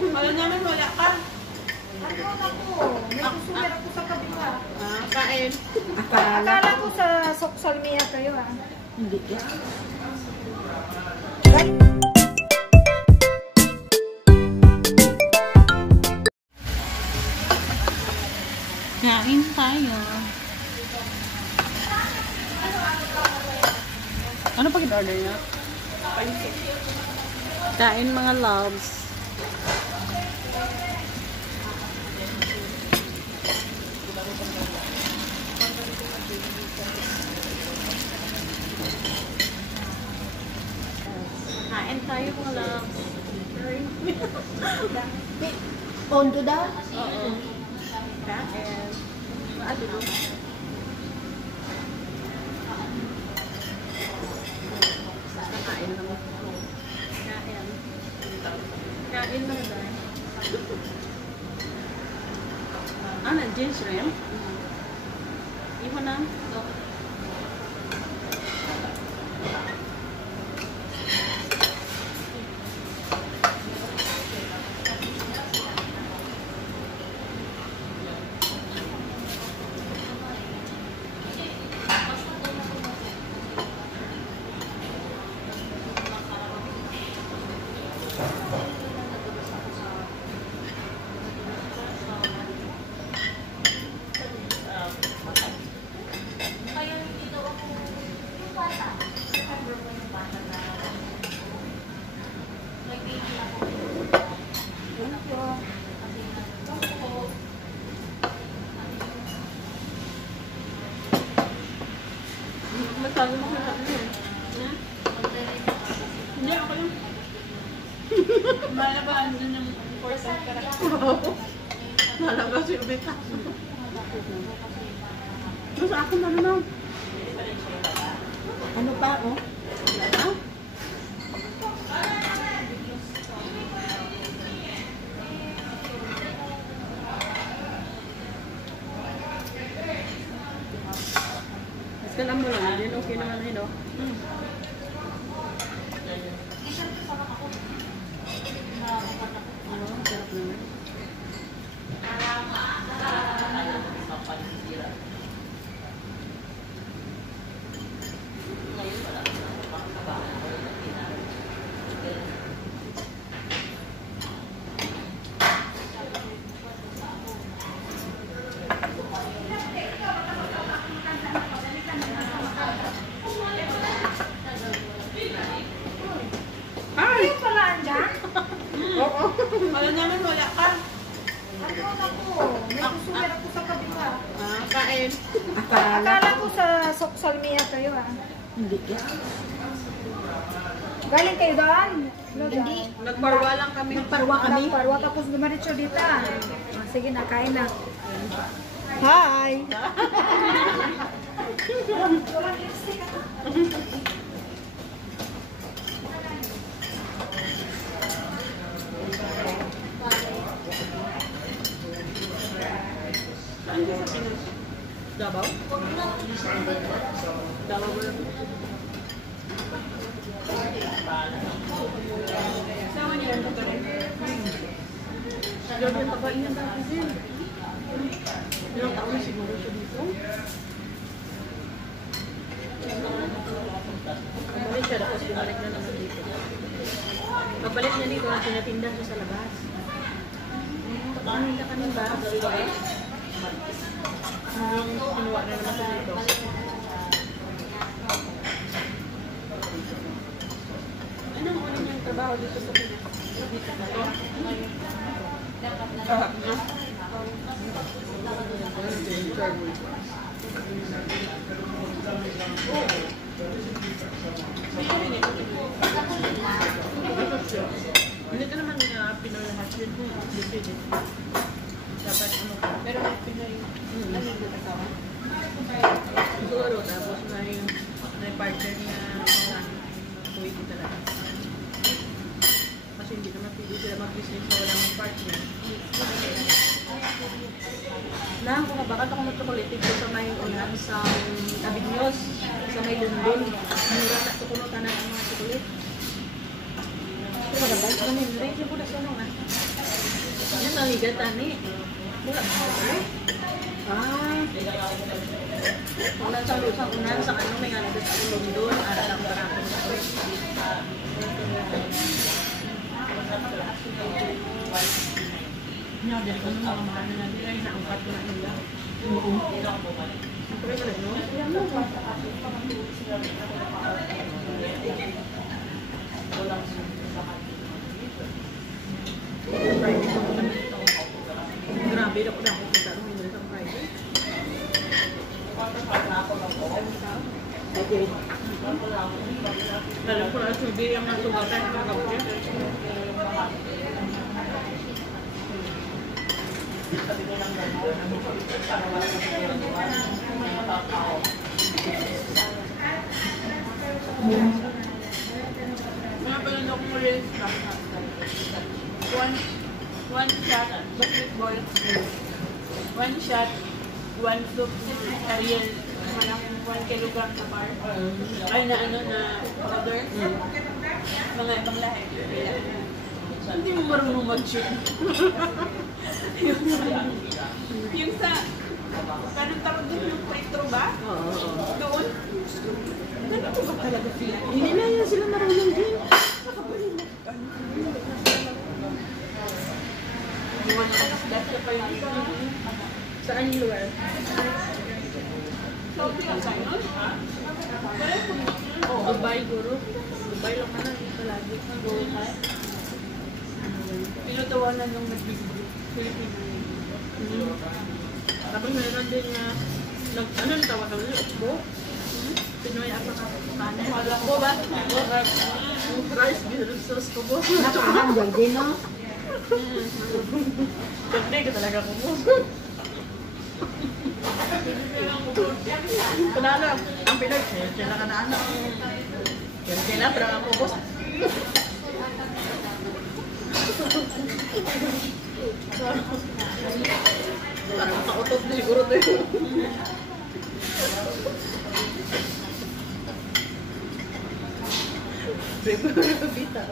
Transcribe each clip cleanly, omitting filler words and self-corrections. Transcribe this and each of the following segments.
Wala naman, wala ka. Ano ako? May kusulir ako sa kabila. Kain. Akala ko sa social media kayo ha. Hindi ka. Kain tayo. Ano pag in-order niya? Kain mga loves. Kain tayo mga loves. Pondo daw? Oo. Kain. Maado mo. Kain naman. Kain. Kain naman dahil. Jeans rin? Iho na? Masabi mo sa sabi mo. Hindi, ako lang. Mahal ba ano ng 4% ka na? Mahal ba si Ubeka? Sa akin na naman. Ano pa, oh? Wala. Alam mo lang, din okay naman yun, no? Ano, sarap naman. Wala naman, wala ka. Ano ako? May kusulir ako sa kabila. Kain. Akala ko sa social media kayo ha. Hindi ka. Galing kayo doon? Hindi. Nagparwa lang kami. Nagparwa kami. Nagparwa tapos dumaritso dito. Sige na, kain na. Hi! Davao? Davao ba? Sama niya yung ito rin. Grabe yung tabain niya dati din. Ilang taon na siguro siya dito. Bumalik siya, tapos bumalik na naman dito. Pagbalik niya dito, tinatinda siya sa labas. Paninda ka nang ba? Kinuha na naman siya dito. Ano ang ulit niyang trabaho dito sa Pinas? Dito na ito? Hindi ka naman niya Pinoy husband mo. Dito. Dapat ano ka. Pero may Pinoy. Ano yung natawa? Siguro. Tapos may partner na Kuwaiti talaga. Kasi hindi naman pili sila mag-business na walang partner. Lang ko baka ako mag-chocolate ko sa may ulan sa Tabinyos, sa may Lundin. Mura na tukunutan na ang mga chocolate. Henry, siya po na sunong ah. Yan ang higat, ani. Wala ka ba? Ulan sa lusang unan, sa ano, may nga nagdas ang London, ara lang parang niya, dahil ko nung mga mahal na nila, inaangkat ko na nila. Oo. Siyempre ka rin, no? Friday ko ko naman ito. Grabe, ako na ako punta nung hindi sa Friday. Okay. Alam ko na subi ang mga sugatan ng mga kapatid. Mga pala kong ulit one shot basketball, one shot, one soup, Ariel, 1 kilogram na bar, ay na ano na powder, mga ibang lahi. Hindi mo marunong mag-shoot. yung sa, kanang tawag din yung pretro ba? Doon? Ganito ba talaga sila? Hindi na yan sila marunong din. Buwan na kasdas na pa yung saan yung lugar? So, pinagsayon? Oo, Dubai, guro. Dubai lang na ito lagi. Pinutawanan nung nag-Filipino. Tapos meron din na ano yung tawag kami? Okbo? Pinoy apa ka? Okbo ba? Rice, ginulog sauce ko po. Nakahandol din, no? Ganda ka talaga ko mo. Panalo, ang Pinoy, kaya ka na anak. Kaya pero ang ubos. Parang makautot na siguro ito yun. Favorite ko bita.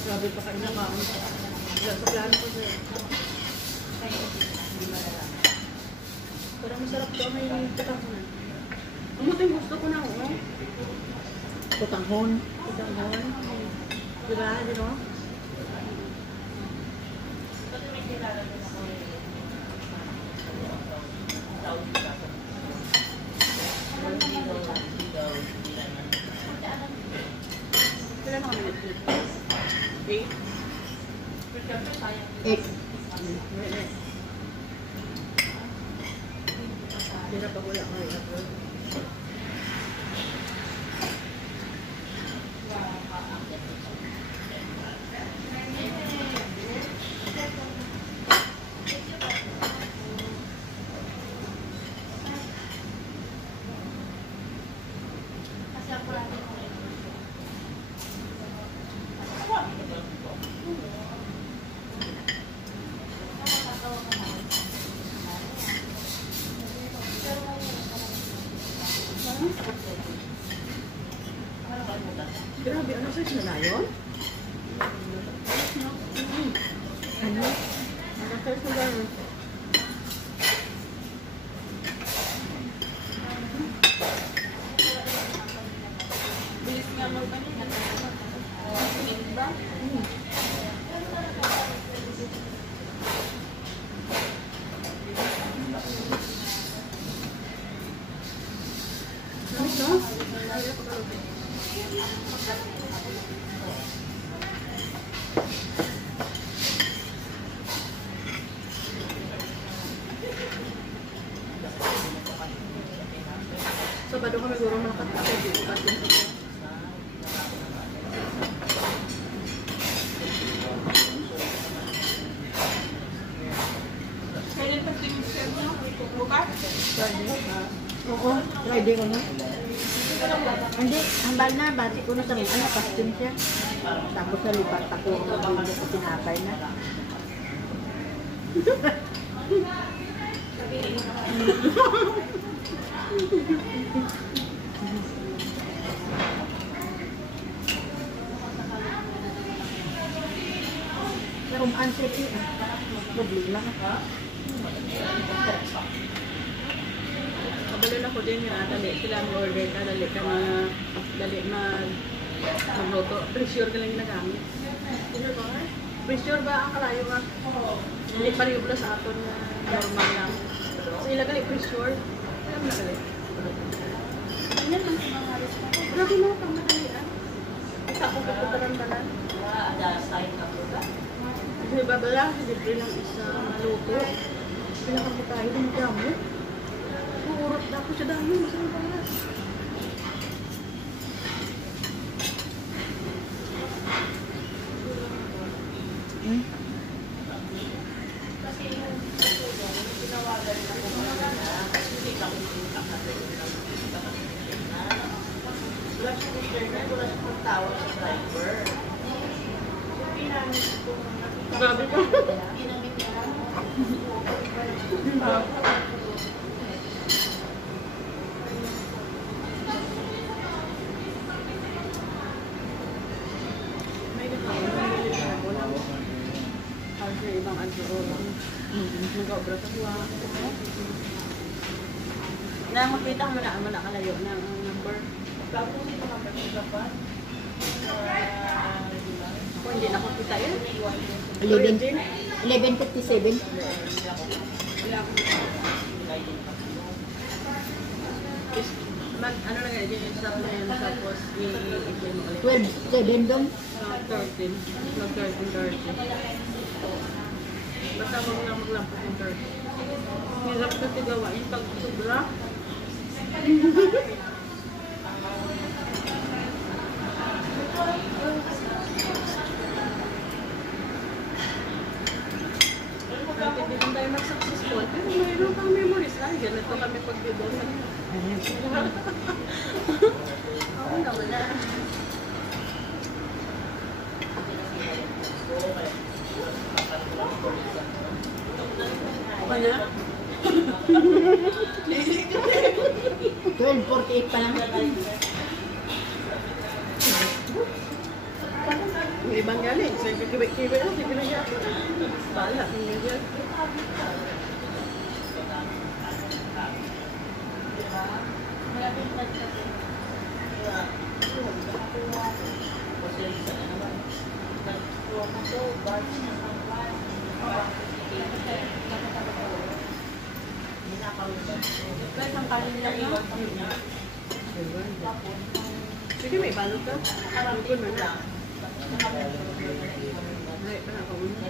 Grabe pa kayo na kaon. Sa plano ko sa'yo. Parang masarap to. May tatanghon. Ang muting gusto ko na ako. Tutanghon. Tatanghon. Diba? Di ba? Kailan na kami nag-flip? 8? 8. Hindi na pa wala ka rin ako. Grabe, ano size na na yun? Ano? Ano size na gano'n? Bilis nga magpanin. Diba? Sabado kami siguro makakatapos dito kasi kailan pa din mo bukas? Oo, Friday ko na. Hindi, hambal na, bati ko na sa ano, costume siya. Tapos nalipat ako, hindi ko tinapay na. Kung answer ko, problema ka. Kabalin ako din nga, dali sila mag-order ka, dali ka na, dali magluto. Pressure ka lang ginagamit. Pressure ba ang kalayo ka? Hindi pa rin sa aton na normal lang. So ilagali pressure, alam na gali. Ganyan lang sa mga halos ko. Grabe mo, pang madalian. Isa ako kaputaran ka lang. Kasi babala, libre lang isa luto. Pinakabot tayo, dumidamo. Uurot na ako sa dami, masang balas. Grabe ko. May nakakawin na wala mo. Kasi ibang answer mag-obra sa buwa. Na makita mo na kalayo na ang number. Kung hindi nakakita yun. 11:57. Ano na nga, yung stop na yan, tapos i-explain mo ulit. 12:07 dong. 13. Mag-13. Basta mo lang maglampas ng 13. Hirap na tigawain pag sobra. Hindi din tayo mag-successful. Pero mayroon kang memories. Ay, ganito kami pag-bidon. Oo naman na. Wala? 12:48 pa lang. Yung ibang galing. So, kiwi-kiwi na. Sige na siya. Bala. Hindi siya. Sige, may balot ka. Lukon mo na. Ay, para ako muna.